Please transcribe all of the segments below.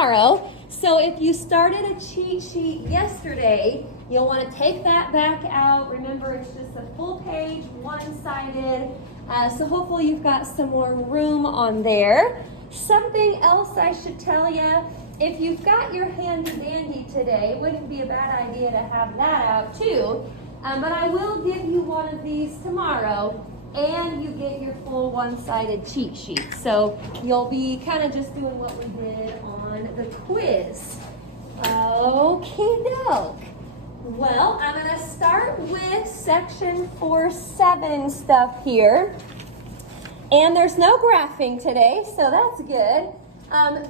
tomorrow. So if you started a cheat sheet yesterday, you'll want to take that back out. Remember, it's just a full page, one-sided. So hopefully you've got some more room on there. Something else I should tell you, if you've got your handy dandy today, it wouldn't be a bad idea to have that out too. But I will give you one of these tomorrow, and you get your full one-sided cheat sheet. So you'll be kind of just doing what we did on the quiz. Okie doke. Well, I'm going to start with section 4.7 stuff here. And there's no graphing today, so that's good.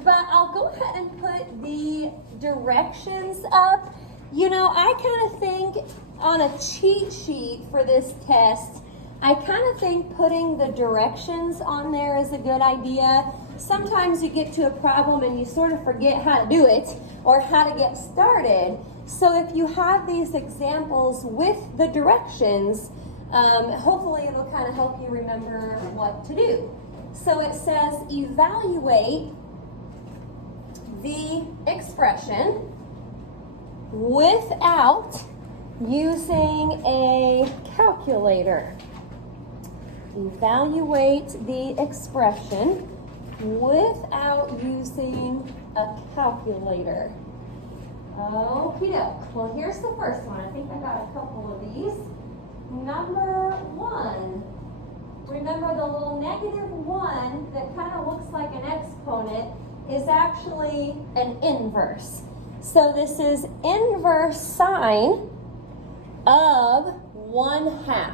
But I'll go ahead and put the directions up. You know, I kind of think on a cheat sheet for this test, I kind of think putting the directions on there is a good idea. Sometimes you get to a problem and you sort of forget how to do it or how to get started. So if you have these examples with the directions, hopefully it'll kind of help you remember what to do. So it says evaluate the expression without using a calculator. Evaluate the expression without using a calculator. Okie doke. Well, here's the first one. I think I got a couple of these. Number 1. Remember the little -1 that kind of looks like an exponent is actually an inverse. So this is inverse sine of 1/2.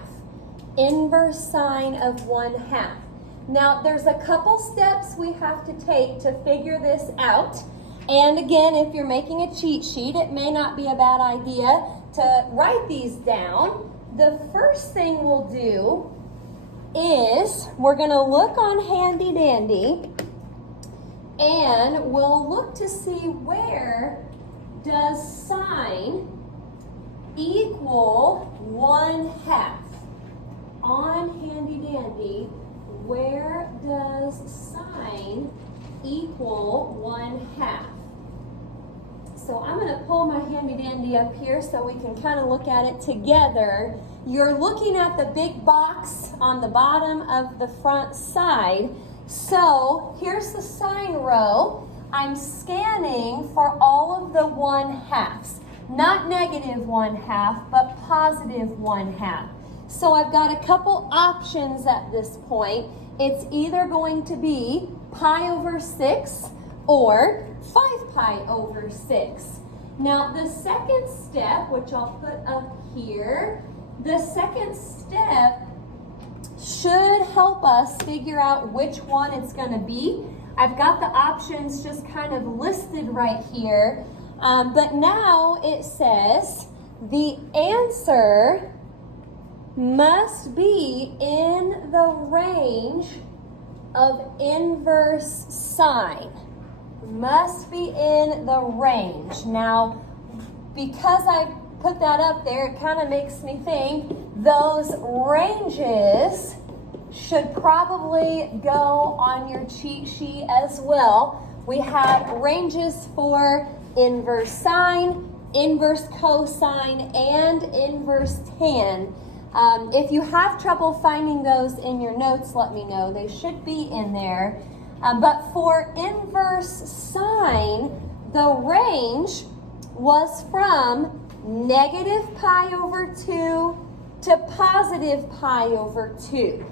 Inverse sine of 1/2. Now, there's a couple steps we have to take to figure this out. And again, if you're making a cheat sheet, it may not be a bad idea to write these down. The first thing we'll do is we're going to look on Handy Dandy and we'll look to see where does sine equal 1/2. On Handy Dandy, where does sine equal 1/2? So I'm going to pull my Handy Dandy up here so we can kind of look at it together. You're looking at the big box on the bottom of the front side. So here's the Sine Row. I'm scanning for all of the 1/2s. Not -1/2, but positive 1/2. So I've got a couple options at this point. It's either going to be pi over 6 or 5 pi over 6. Now the second step, which I'll put up here, the second step should help us figure out which one it's going to be. I've got the options just kind of listed right here. But now it says the answer must be in the range of inverse sine. Must be in the range. Now, because I put that up there, it kind of makes me think those ranges should probably go on your cheat sheet as well. We have ranges for inverse sine, inverse cosine, and inverse tan. If you have trouble finding those in your notes, let me know. They should be in there. But for inverse sine, the range was from -pi over 2 to positive pi over 2.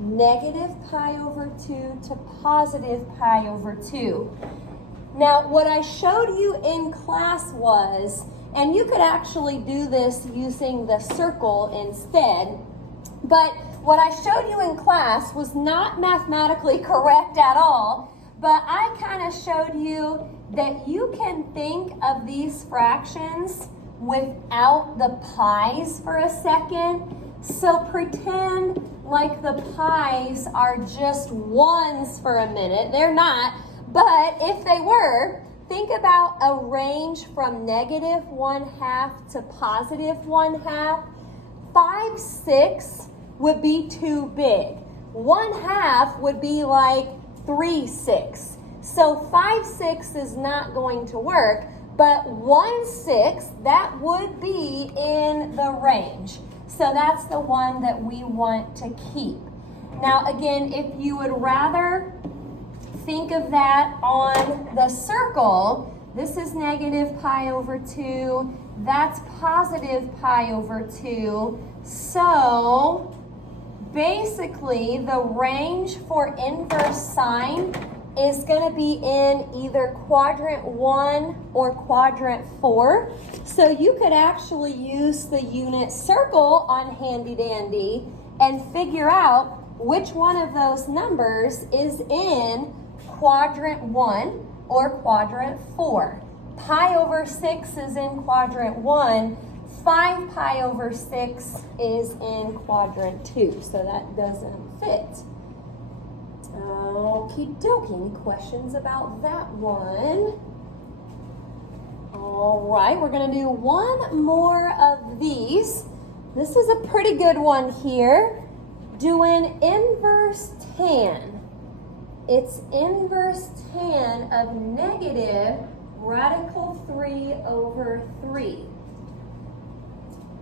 -pi over 2 to positive pi over 2. Now, what I showed you in class was, and you could actually do this using the circle instead, but what I showed you in class was not mathematically correct at all, but I kind of showed you that you can think of these fractions without the pi's for a second. So pretend like the pi's are just ones for a minute. They're not, but if they were, think about a range from -1/2 to positive 1/2. 5/6 would be too big. 1/2 would be like 3/6. So 5/6 is not going to work, but 1/6, that would be in the range. So that's the one that we want to keep. Now again, if you would rather think of that on the circle, this is negative pi over 2, that's positive pi over 2. So basically the range for inverse sine is going to be in either quadrant 1 or quadrant 4. So you could actually use the unit circle on handy dandy and figure out which one of those numbers is in quadrant 1 or quadrant 4. Pi over 6 is in quadrant 1. 5 pi over 6 is in quadrant 2. So that doesn't fit. Okie dokie. Any questions about that one? All right, we're going to do one more of these. This is a pretty good one here. Doing inverse tan. It's inverse tan of negative radical 3 over 3.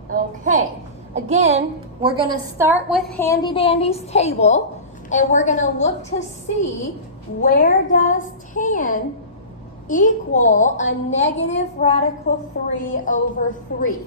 Okay, again, we're going to start with handy dandy's table. And we're going to look to see where does tan equal a negative radical 3 over 3.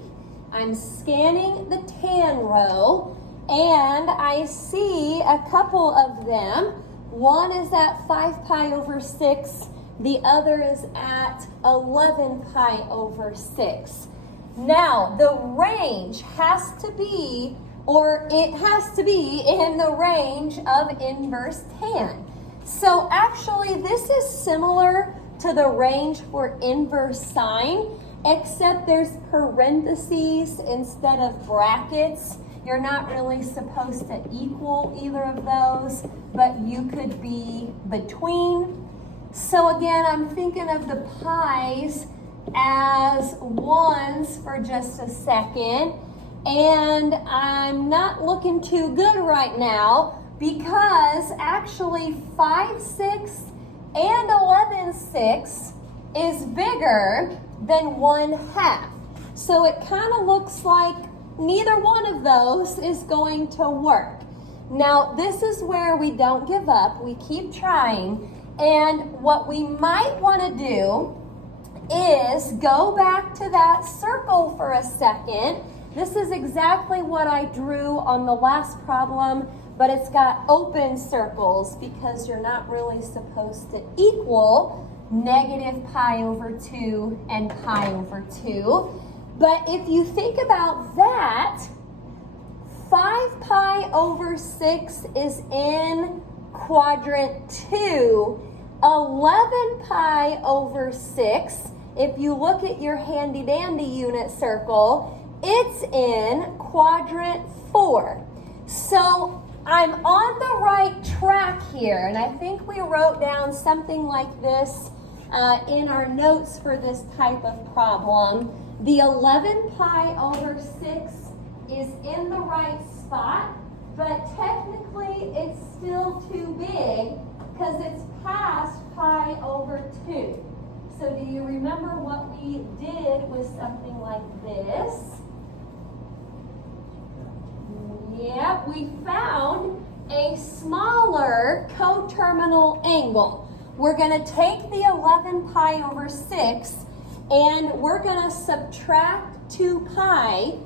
I'm scanning the tan row and I see a couple of them. One is at 5 pi over 6. The other is at 11 pi over 6. Now, the range has to be, or it has to be in the range of inverse tan. So actually this is similar to the range for inverse sine, except there's parentheses instead of brackets. You're not really supposed to equal either of those, but you could be between. So again, I'm thinking of the pi's as ones for just a second. And I'm not looking too good right now because actually 5/6 and 11/6 is bigger than 1/2. So it kind of looks like neither one of those is going to work. Now this is where we don't give up. We keep trying. And what we might want to do is go back to that circle for a second. This is exactly what I drew on the last problem, but it's got open circles because you're not really supposed to equal negative pi over 2 and pi over 2. But if you think about that, 5 pi over 6 is in quadrant 2. 11 pi over 6, if you look at your handy dandy unit circle, it's in quadrant 4. So I'm on the right track here, and I think we wrote down something like this in our notes for this type of problem. The 11 pi over 6 is in the right spot, but technically it's still too big because it's past pi over 2. So do you remember what we did with something like this? Yeah, we found a smaller coterminal angle. We're going to take the 11 pi over 6 and we're going to subtract 2 pi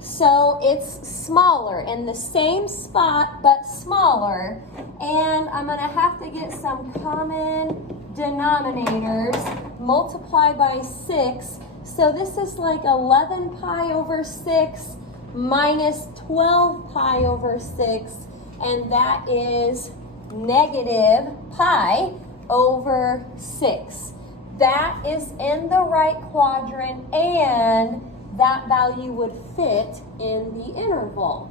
so it's smaller, in the same spot but smaller. And I'm going to have to get some common denominators, multiply by 6. So this is like 11 pi over 6 minus 12 pi over 6, and that is negative pi over 6. That is in the right quadrant, and that value would fit in the interval.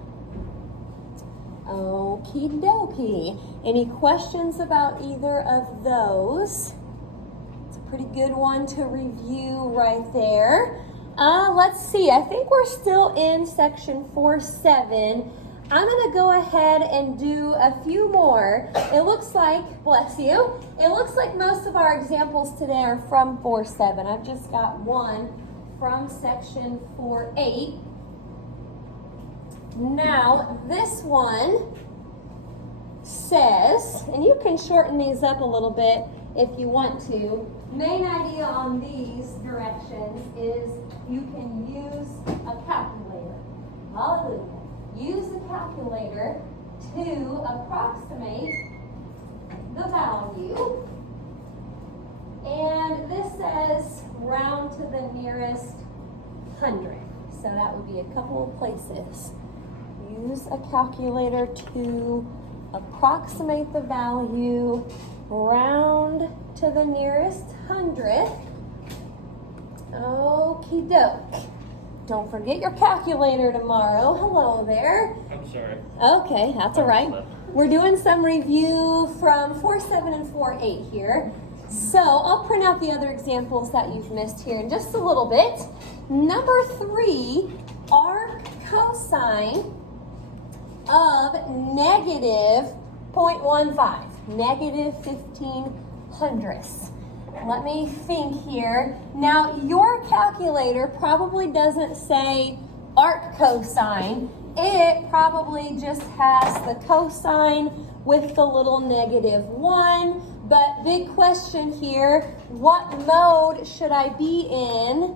Okie dokie. Any questions about either of those? It's a pretty good one to review right there. Let's see. I think we're still in section 4.7. I'm going to go ahead and do a few more. It looks like, bless you, it looks like most of our examples today are from 4.7. I've just got one from section 4.8. Now, this one says, and you can shorten these up a little bit if you want to. Main idea on these directions is you can use a calculator. Hallelujah. Use the calculator to approximate the value. And this says round to the nearest 100. So that would be a couple of places. Use a calculator to approximate the value, round to the nearest 100th. Okie doke. Don't forget your calculator tomorrow. Hello there. I'm sorry. Okay, that's all right. We're doing some review from 4.7 and 4.8 here. So I'll print out the other examples that you've missed here in just a little bit. Number 3, arc cosine of negative 0.15, negative 15/100ths. Let me think here. Now, your calculator probably doesn't say arc cosine. It probably just has the cosine with the little -1. But big question here, what mode should I be in?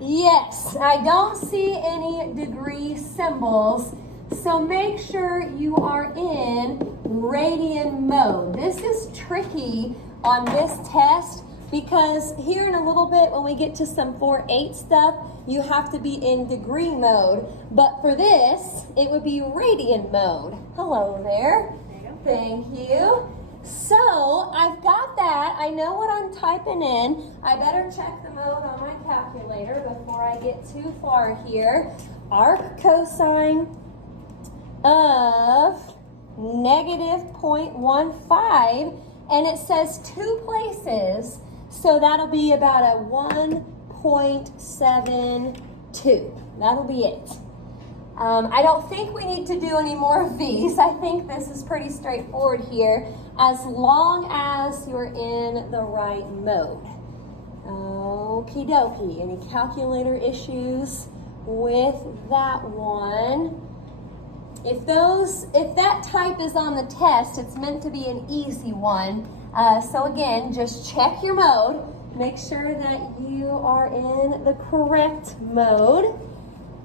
Yes, I don't see any degree symbols. So make sure you are in Radian mode. This is tricky on this test because here in a little bit when we get to some 4.8 stuff, you have to be in degree mode. But for this, it would be Radian mode. Hello there. Thank you. So I've got that. I know what I'm typing in. I better check the mode on my calculator before I get too far here. Arc cosine of negative 0.15, and it says 2 places, so that'll be about a 1.72. That'll be it. I don't think we need to do any more of these. I think this is pretty straightforward here, as long as you're in the right mode. Okie dokie. Any calculator issues with that one? If that type is on the test, it's meant to be an easy one. So again, just check your mode. Make sure that you are in the correct mode.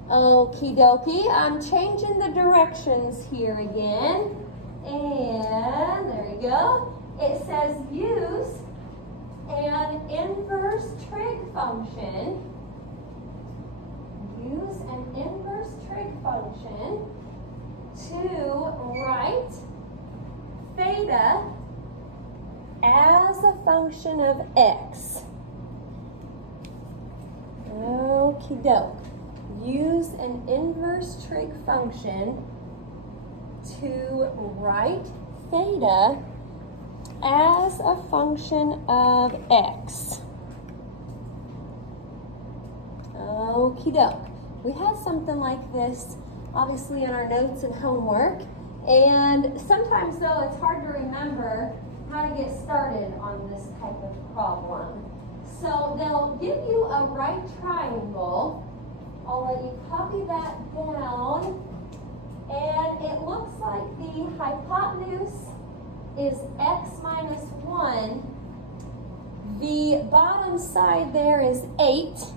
Okie dokie. I'm changing the directions here again. And there we go. It says use an inverse trig function. Use an inverse trig function to write theta as a function of x. Okie doke. Use an inverse trig function to write theta as a function of x. Okie doke. We had something like this obviously in our notes and homework, and sometimes though it's hard to remember how to get started on this type of problem. So they'll give you a right triangle. I'll let you copy that down, and it looks like the hypotenuse is x minus 1. The bottom side there is 8,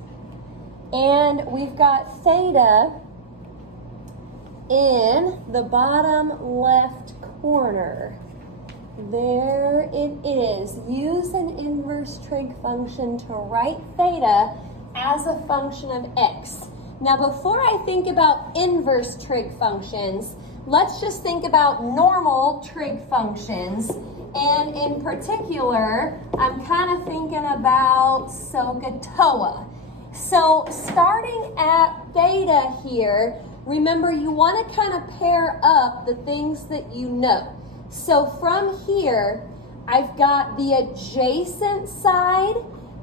and we've got theta in the bottom left corner. There it is. Use an inverse trig function to write theta as a function of x. Now, before I think about inverse trig functions, let's just think about normal trig functions. And in particular, I'm kind of thinking about Sohcahtoa. So starting at theta here, remember you want to kind of pair up the things that you know. So from here, I've got the adjacent side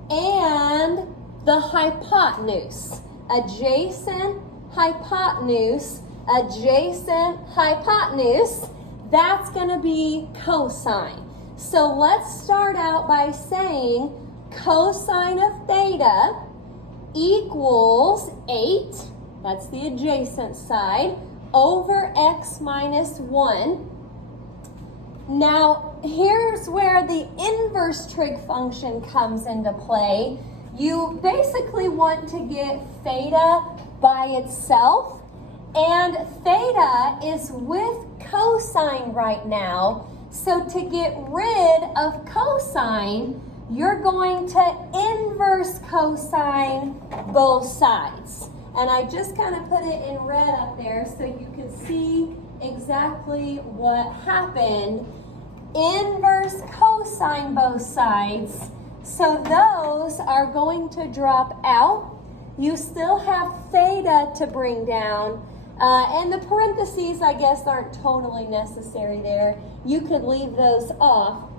and the hypotenuse. Adjacent, hypotenuse. adjacent hypotenuse, that's going to be cosine. So let's start out by saying cosine of theta equals 8, that's the adjacent side, over x minus 1. Now, here's where the inverse trig function comes into play. You basically want to get theta by itself, and theta is with cosine right now. So to get rid of cosine, you're going to inverse cosine both sides. And I just kind of put it in red up there so you can see exactly what happened. Inverse cosine both sides. So those are going to drop out. You still have theta to bring down. And the parentheses, I guess, aren't totally necessary there. You could leave those off.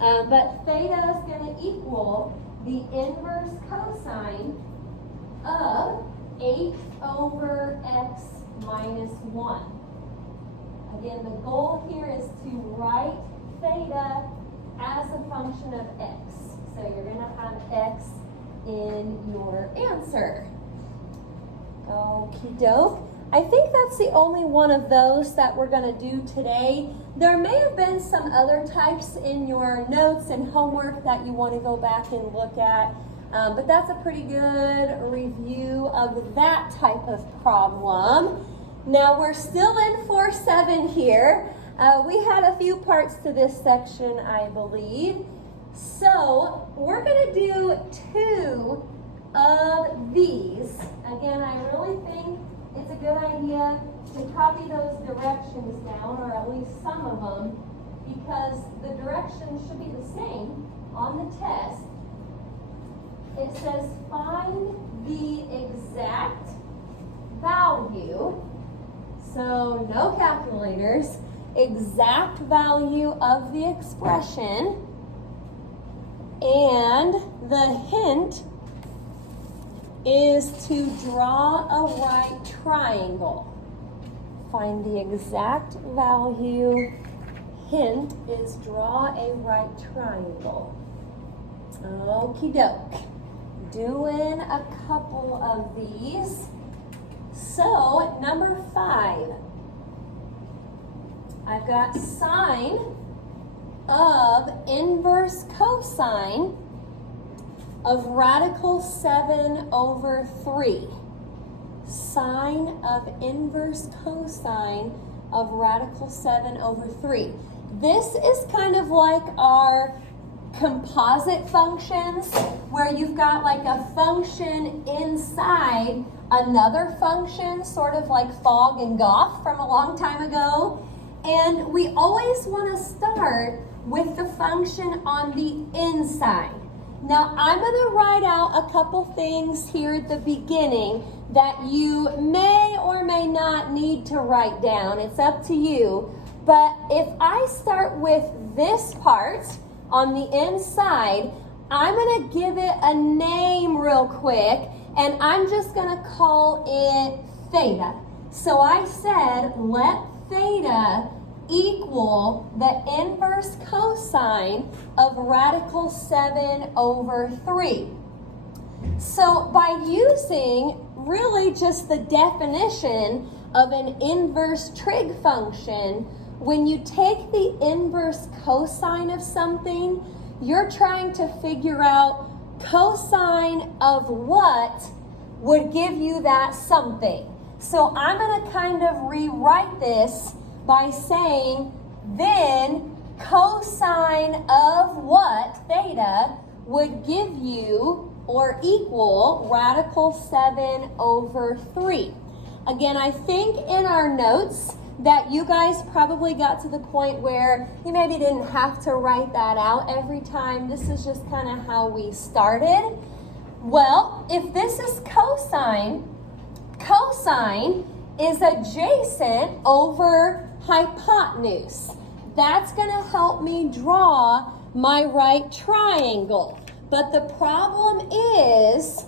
But theta is going to equal the inverse cosine of 8 over x minus 1. Again, the goal here is to write theta as a function of x. So you're going to have x in your answer. Okie doke. I think that's the only one of those that we're going to do today. There may have been some other types in your notes and homework that you want to go back and look at, but that's a pretty good review of that type of problem. Now we're still in 4-7 here. We had a few parts to this section, I believe. So we're going to do 2 of these. Again, I really think it's a good idea to copy those directions down, or at least some of them, because the directions should be the same on the test. It says find the exact value, so no calculators, exact value of the expression, and the hint is to draw a right triangle. Find the exact value. Hint is draw a right triangle. Okie doke. Doing a couple of these. So, number 5. I've got sine of inverse cosine of radical 7 over 3. Sine of inverse cosine of radical 7 over 3. This is kind of like our composite functions, where you've got like a function inside another function, sort of like Fogg and Goff from a long time ago. And we always want to start with the function on the inside. Now, I'm going to write out a couple things here at the beginning that you may or may not need to write down. It's up to you. But if I start with this part on the inside, I'm going to give it a name real quick, and I'm just going to call it theta. So I said, let theta equal the inverse cosine of radical 7 over 3. So by using really just the definition of an inverse trig function, when you take the inverse cosine of something, you're trying to figure out cosine of what would give you that something. So I'm going to kind of rewrite this by saying, then cosine of what, theta, would give you or equal radical 7 over 3. Again, I think in our notes that you guys probably got to the point where you maybe didn't have to write that out every time. This is just kind of how we started. Well, if this is cosine, cosine is adjacent over hypotenuse. That's going to help me draw my right triangle. But the problem is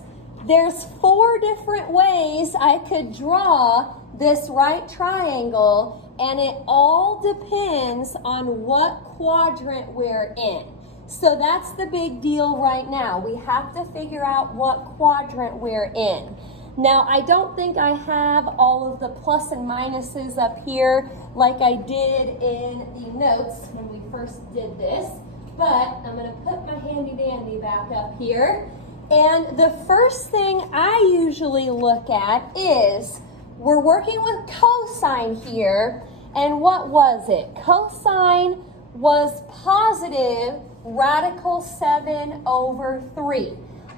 there's 4 different ways I could draw this right triangle, and it all depends on what quadrant we're in. So that's the big deal right now. We have to figure out what quadrant we're in. Now, I don't think I have all of the plus and minuses up here like I did in the notes when we first did this, but I'm going to put my handy dandy back up here. And the first thing I usually look at is, we're working with cosine here, and what was it? Cosine was positive radical 7 over 3.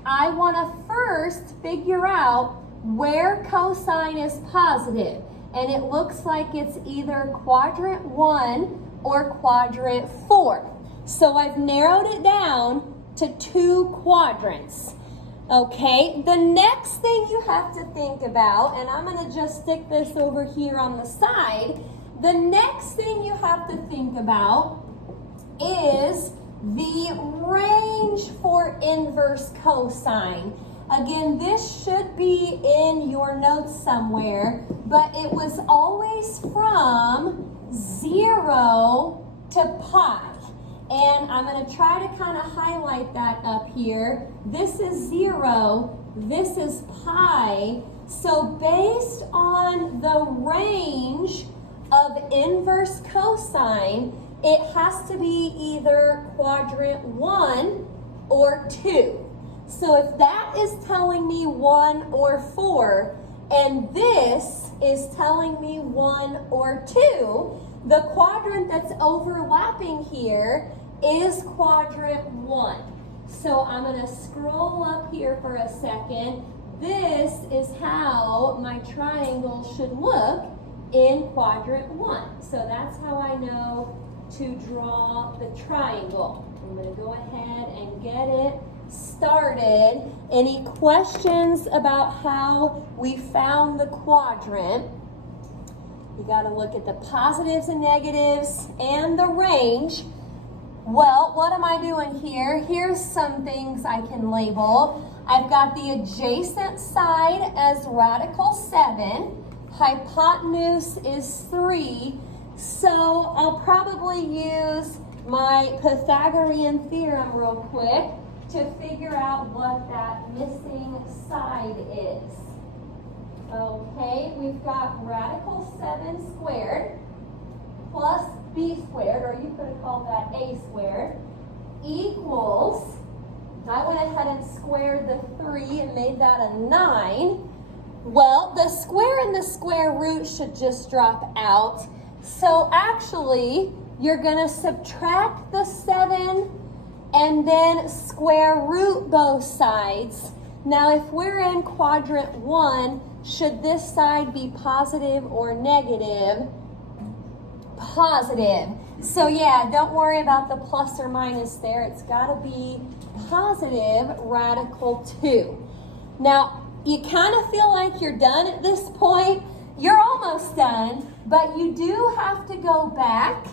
I want to first figure out where cosine is positive, and it looks like it's either quadrant 1 or quadrant 4. So I've narrowed it down to 2 quadrants. Okay, the next thing you have to think about, and I'm going to just stick this over here on the side, the next thing you have to think about is the range for inverse cosine. Again, this should be in your notes somewhere, but it was always from 0 to pi. And I'm going to try to kind of highlight that up here. This is 0, this is pi. So based on the range of inverse cosine, it has to be either quadrant 1 or 2. So if that is telling me 1 or 4, and this is telling me 1 or 2, the quadrant that's overlapping here is quadrant 1. So I'm going to scroll up here for a second. This is how my triangle should look in quadrant 1. So that's how I know to draw the triangle. I'm going to go ahead and get it started. Any questions about how we found the quadrant? You got to look at the positives and negatives and the range. Well, what am I doing here? Here's some things I can label. I've got the adjacent side as radical 7. Hypotenuse is 3. So I'll probably use my Pythagorean Theorem real quick to figure out what that missing side is. Okay, we've got radical 7 squared plus b squared, or you could have called that a squared, equals, I went ahead and squared the 3 and made that a 9. Well, the square and the square root should just drop out. So actually, you're going to subtract the 7 and then square root both sides. Now, if we're in quadrant 1, should this side be positive or negative? Positive. So yeah, don't worry about the plus or minus there. It's got to be positive radical 2. Now, you kind of feel like you're done at this point. You're almost done, but you do have to go back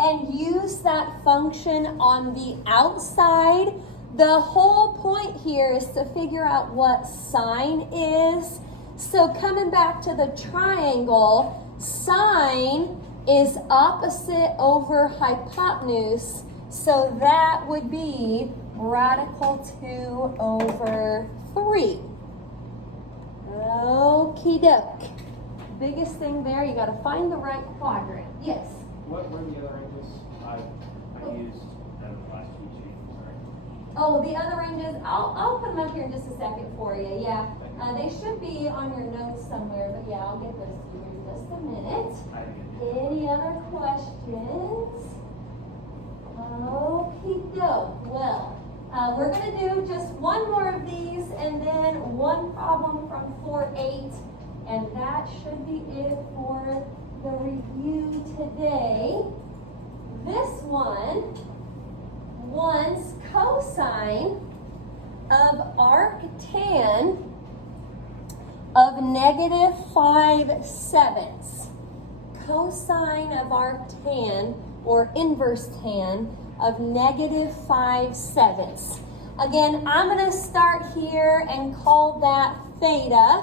and use that function on the outside. The whole point here is to figure out what sine is. So coming back to the triangle, sine is opposite over hypotenuse, so that would be radical 2 over 3. Okie doke. Biggest thing there, you got to find the right quadrant. Yes? What were the other ranges? I used the last few sheets, sorry. Oh, the other ranges, I'll put them up here in just a second for you, yeah. They should be on your notes somewhere, but yeah, I'll get those to you in just a minute. Any other questions? Okie doke. Well, we're going to do just one more of these and then one problem from 4-8, and that should be it for the review today. This one wants cosine of arctan of negative 5/7. Cosine of arctan, or inverse tan, of negative 5/7. Again, I'm going to start here and call that theta.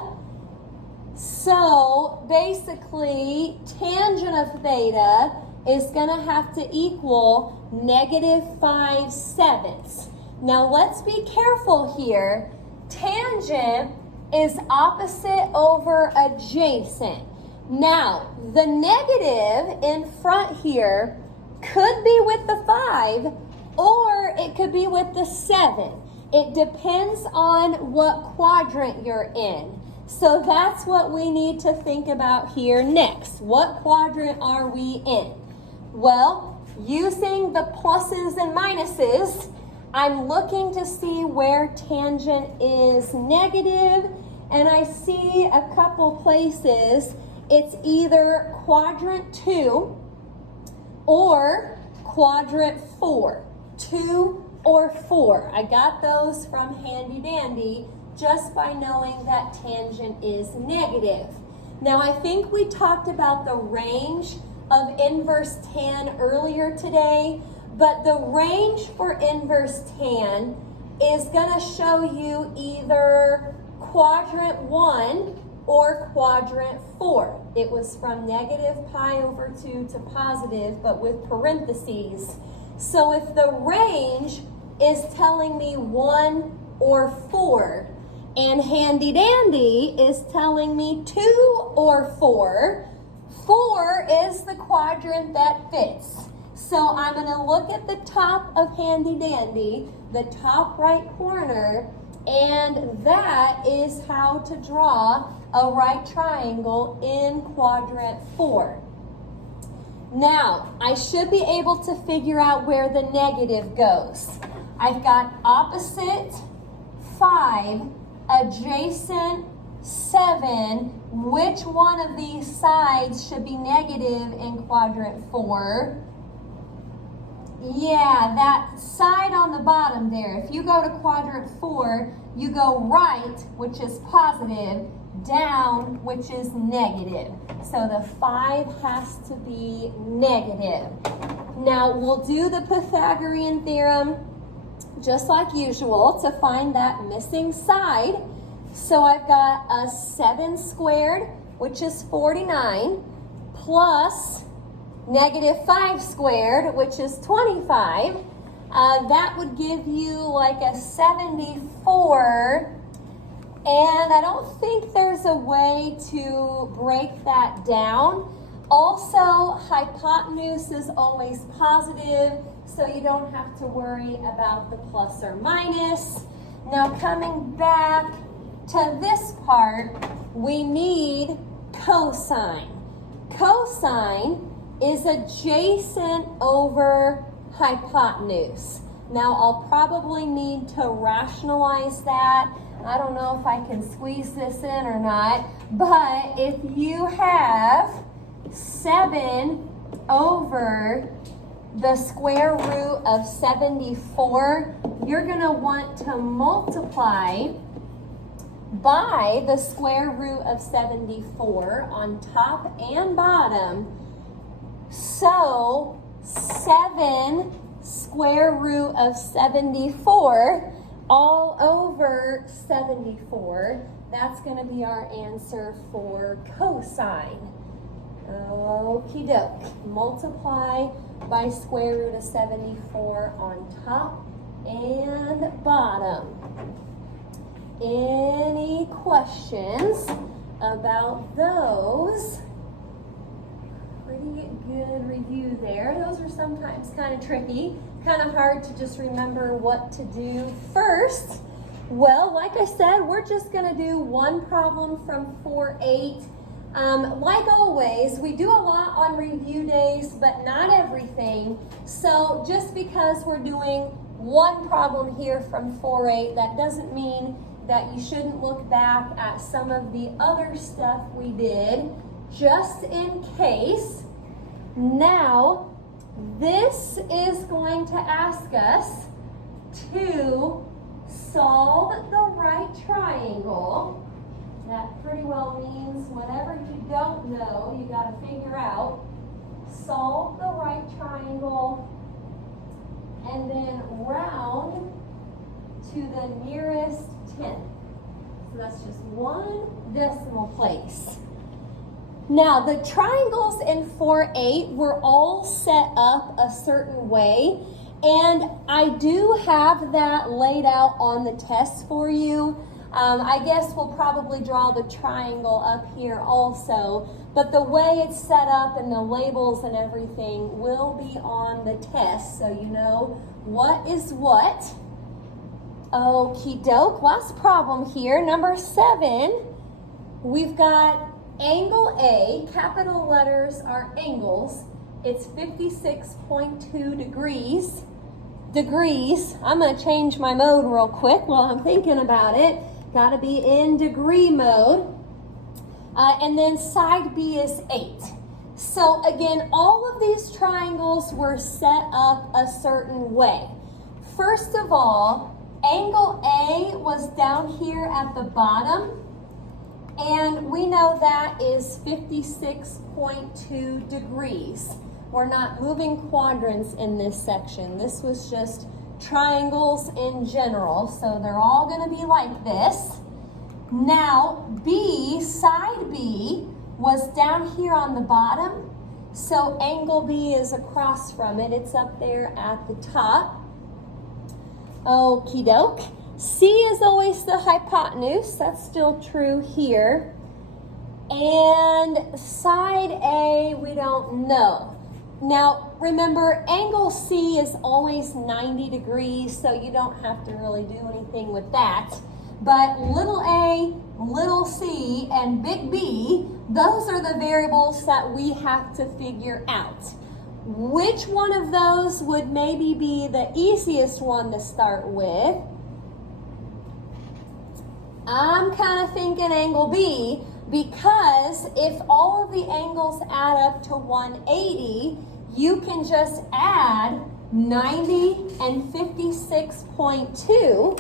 So basically, tangent of theta is going to have to equal -5/7. Now let's be careful here. Tangent is opposite over adjacent. Now, the negative in front here could be with the 5 or it could be with the 7. It depends on what quadrant you're in. So that's what we need to think about here next. What quadrant are we in? Well, using the pluses and minuses, I'm looking to see where tangent is negative, and I see a couple places. It's either quadrant 2 or quadrant 4. 2 or 4. I got those from Handy Dandy just by knowing that tangent is negative. Now I think we talked about the range of inverse tan earlier today, but the range for inverse tan is going to show you either quadrant 1 or quadrant 4. It was from -π/2 to positive, but with parentheses. So if the range is telling me 1 or 4, and Handy Dandy is telling me 2 or 4, 4 is the quadrant that fits. So I'm going to look at the top of Handy Dandy, the top right corner, and that is how to draw a right triangle in quadrant 4. Now, I should be able to figure out where the negative goes. I've got opposite 5, adjacent 7. Which one of these sides should be negative in quadrant 4? Yeah, that side on the bottom there. If you go to quadrant 4, you go right, which is positive, down, which is negative. So the 5 has to be negative. Now we'll do the Pythagorean Theorem just like usual to find that missing side. So I've got a 7 squared, which is 49, plus -5 squared, which is 25. That would give you like a 74. And I don't think there's a way to break that down. Also, hypotenuse is always positive, so you don't have to worry about the plus or minus. Now coming back to this part, we need cosine. Cosine is adjacent over hypotenuse. Now I'll probably need to rationalize that. I don't know if I can squeeze this in or not, but if you have 7 over the square root of 74, you're going to want to multiply by the square root of 74 on top and bottom. So 7 square root of 74 all over 74, that's going to be our answer for cosine. Okie doke. Multiply by square root of 74 on top and bottom. Any questions about those? Pretty good review there. Those are sometimes kind of tricky, kind of hard to just remember what to do first. Well, like I said, we're just going to do one problem from 4-8. Like always, we do a lot on review days, but not everything. So just because we're doing one problem here from 4-8, that doesn't mean that you shouldn't look back at some of the other stuff we did, just in case. Now, this is going to ask us to solve the right triangle. That pretty well means whatever you don't know, you got to figure out. Solve the right triangle and then round to the nearest tenth. So that's just 1 decimal place. Now, the triangles in 4-8 were all set up a certain way, and I do have that laid out on the test for you. I guess we'll probably draw the triangle up here also, but the way it's set up and the labels and everything will be on the test, so you know what is what. Okie doke, last problem here, number 7. We've got angle A, capital letters are angles. It's 56.2 degrees. I'm going to change my mode real quick while I'm thinking about it. Got to be in degree mode. And then side B is 8. So again, all of these triangles were set up a certain way. First of all, angle A was down here at the bottom. And we know that is 56.2 degrees. We're not moving quadrants in this section. This was just triangles in general. So they're all going to be like this. Now, B, side B, was down here on the bottom. So angle B is across from it. It's up there at the top. Okie doke. C is always the hypotenuse. That's still true here. And side A, we don't know. Now, remember, angle C is always 90 degrees, so you don't have to really do anything with that. But little a, little c, and big B, those are the variables that we have to figure out. Which one of those would maybe be the easiest one to start with? I'm kind of thinking angle B, because if all of the angles add up to 180, you can just add 90 and 56.2,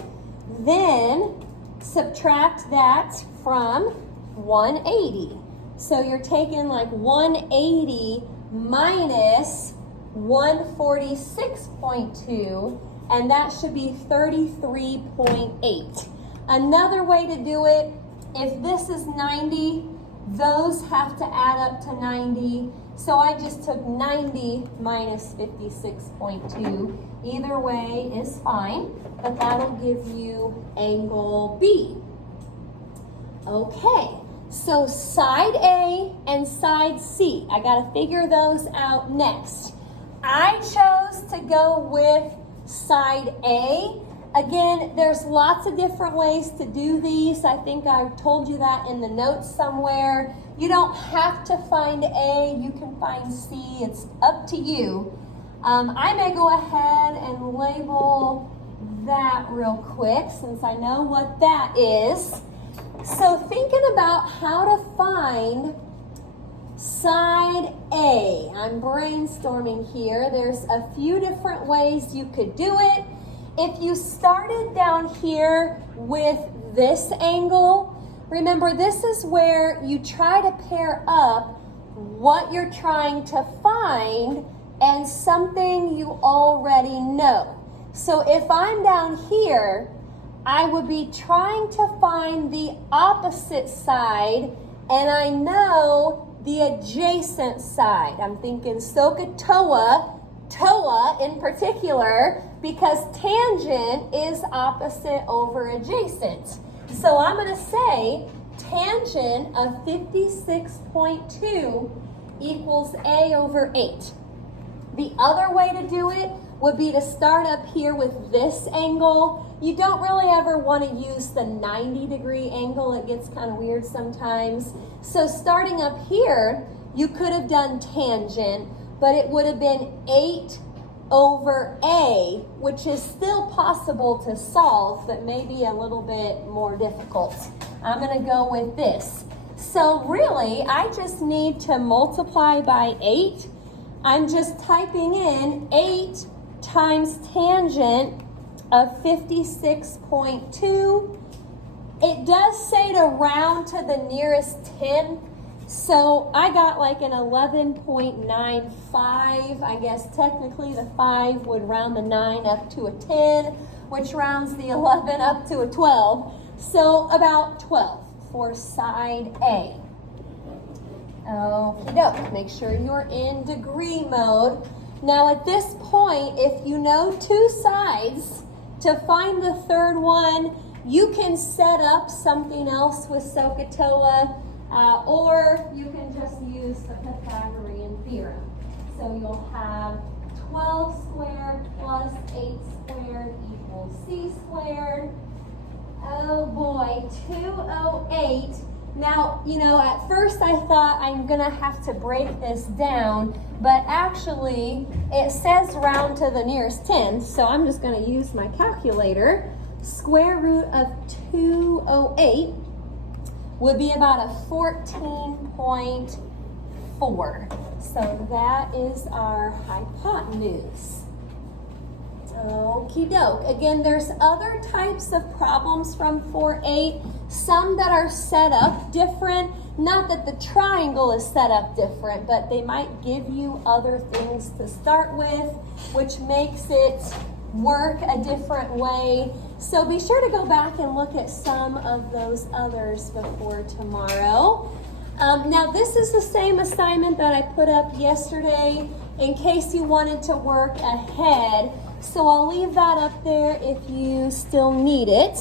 then subtract that from 180. So you're taking like 180 minus 146.2, and that should be 33.8. Another way to do it, if this is 90, those have to add up to 90. So I just took 90 minus 56.2. Either way is fine, but that'll give you angle B. Okay, so side A and side C, I gotta figure those out next. I chose to go with side A. Again, there's lots of different ways to do these. I think I told you that in the notes somewhere. You don't have to find A, you can find C, it's up to you. I may go ahead and label that real quick since I know what that is. So thinking about how to find side A, I'm brainstorming here. There's a few different ways you could do it. If you started down here with this angle, remember this is where you try to pair up what you're trying to find and something you already know. So if I'm down here, I would be trying to find the opposite side, and I know the adjacent side. I'm thinking Sohcahtoa, Toa in particular, because tangent is opposite over adjacent. So I'm going to say tangent of 56.2 equals A over 8. The other way to do it would be to start up here with this angle. You don't really ever want to use the 90-degree angle. It gets kind of weird sometimes. So starting up here, you could have done tangent, but it would have been 8 over A, which is still possible to solve, but maybe a little bit more difficult. I'm going to go with this. So really, I just need to multiply by 8. I'm just typing in 8 times tangent of 56.2. It does say to round to the nearest 10. So I got like an 11.95. I guess technically the 5 would round the 9 up to a 10, which rounds the 11 up to a 12. So about 12 for side A. Okie doke. Make sure you're in degree mode. Now at this point, if you know two sides, to find the third one, you can set up something else with Sohcahtoa, or you can just use the Pythagorean Theorem. So you'll have 12 squared plus 8 squared equals c squared. Oh boy, 208. Now, you know, at first I thought I'm gonna have to break this down, but actually it says round to the nearest 10th, so I'm just gonna use my calculator. Square root of 208 would be about a 14.4. So that is our hypotenuse. Okie doke. Again, there's other types of problems from 4.8, some that are set up different. Not that the triangle is set up different, but they might give you other things to start with, which makes it work a different way. So be sure to go back and look at some of those others before tomorrow. Now this is the same assignment that I put up yesterday in case you wanted to work ahead. So I'll leave that up there if you still need it.